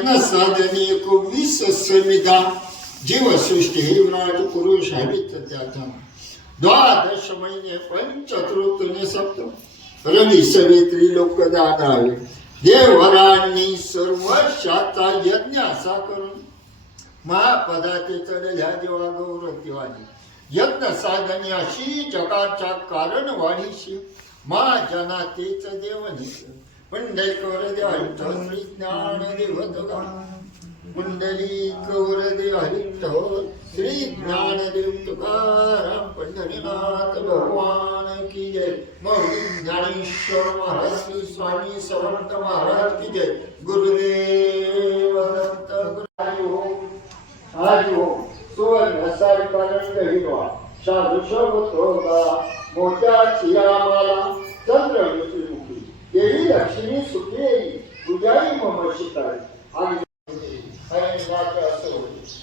यज्ञ साधने एकोणवीस समिधा. जीव सृष्टी हे पुरुष हरित त्याचा द्वादश महिने पंचतृतने सप्त. रवी सवित्री लोक दादावे देवरांनी सर्व शाता यज्ञ असा करून महापदाचे चढल्या जेव्हा गौरतीवानी यज्ञ साधने अशी जगाच्या कारण वाढीशी महाजनातेच देवनी पुंडलिकवर हरितो श्री ज्ञान देवतगा पुंडलिकवर देवांत श्री ज्ञानदेव तुकाराम पंढरीनाथ भगवान की जय मौली ज्ञानेश्वर महाराज की स्वामी समर्थ महाराज की जय गुरुदेव दत्त गुरु ओम हरि ओम सुवर्ण सायकानंद हिरवा साधू सर्वतोगा मोत्याची आम्हाला चंद्र मुखी देवी लक्ष्मी सुखी येई तुझ्याही मम शिकाय आणि हरी माता असो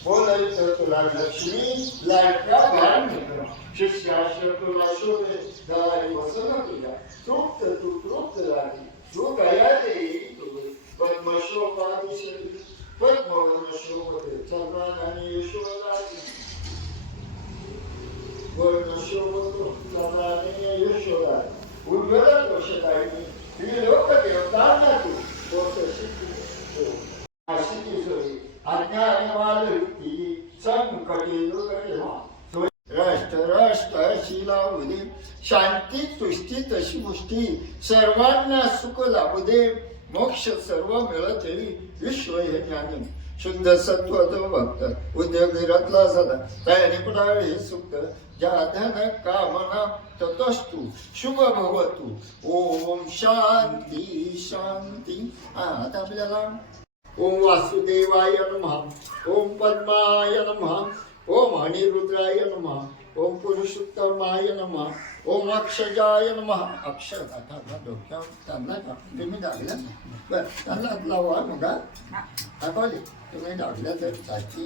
बोलायचं तुला लक्ष्मी लाडका भान शिष्याश्र तुला शोभे दारी वसन तुझ्या तृप्त तू तृप्त झाली तू गया देई तुझे पद्मशोकादिशरी पद्मवर्ण शोभते चंद्रान आणि यशोदाची वर्ण शोभतो चंद्राने यशोदा लोक देवतांना तू दोष शिकतो अशी सोयी अज्ञानवाल शांती तुष्टी तशी मुष्टी सर्वांना सुख लाभू दे मोक्ष सर्व मिळत येई विश्व हे ज्ञानी. शुद्ध सत्व तो भक्त उद्योग रत्ला सदा तयारी पुढावे हे सुक्त ज्या कामना ततस्तु शुभ भवतु. ओम शांती शांती. आता आपल्याला ओम वासुदेवाय नमः ओम पद्माय नमः ओम अनिरुद्राय ओम पुरुषोत्तमाय नमः. ओम अक्षजाय नमः. अक्षर आता डोक्यावर त्यांना बरं त्यांना लावा मग. दाखवले. तुम्ही दाखल्या तर चालती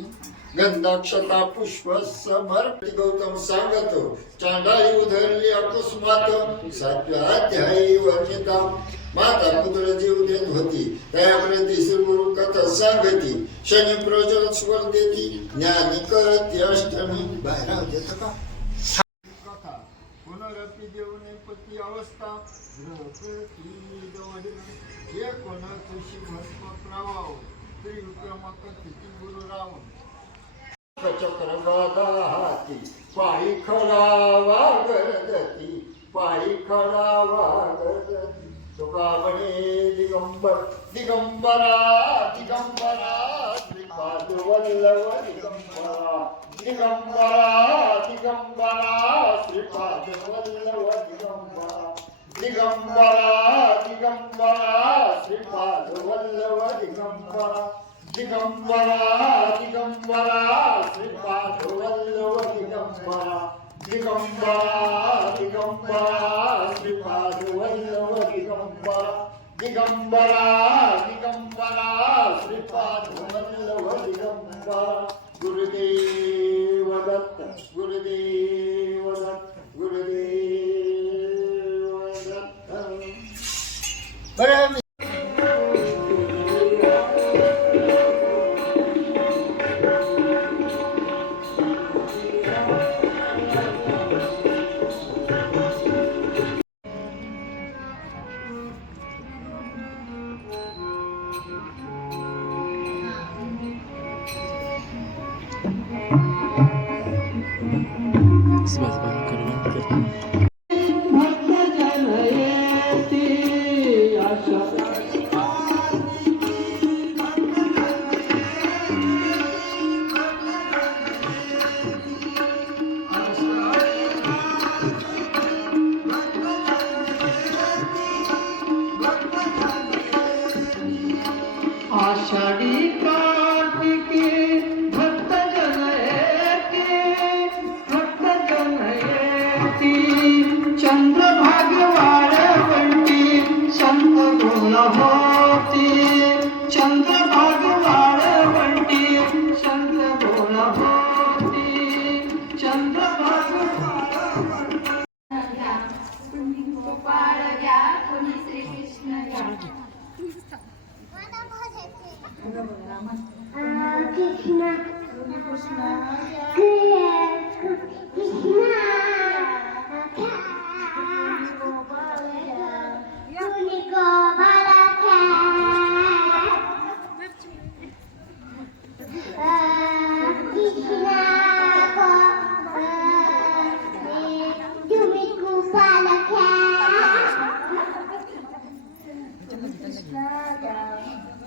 गंधाक्षता पुष्प समर्पित गौतम सांगतो. चांडाळी उधरली अकस्मात. सातव्या अध्यायी वर्णिता माता पुत्र जीव देत होती त्याप्रती श्री गुरु कथा सांगती शनी प्रजन स्वर देती ज्ञानी करती अष्टमी बाहेर देत का कथा पुनरपी देऊने पती अवस्था ग्रहपती दोडी हे कोण तुशी भस्म प्रवाह त्रिविक्रम कथिती गुरु रावण चक्र गदा हाती पायी खळावा गरजती पायी खळावा गरजती तुका म्हणे दिगंबर दिगंबरा दिगंबरा श्रीपाद वल्लभ दिगंबरा दिगंबरा दिगंबरा श्रीपाद वल्लभ दिगंबरा दिगंबरा दिगंबरा श्रीपाद वल्लभ दिगंबरा दिगंबरा दिगंबरा श्रीपाद वल्लभ दिगंबरा दिगंबरा दिगंबरा श्रीपाद वल्लभ दिगंबरा दिगंबरा दिगंबरा श्रीपाद वल्लभ दिगंबरा गुरुदेव दत्त गुरुदेव दत्त गुरुदेव दत्त। बरं すみま。होती चंद्रभाग वाळवंटी संत गुण होती चंद्रभाग गोपाळ घ्या श्रीकृष्ण घ्या तुम्ही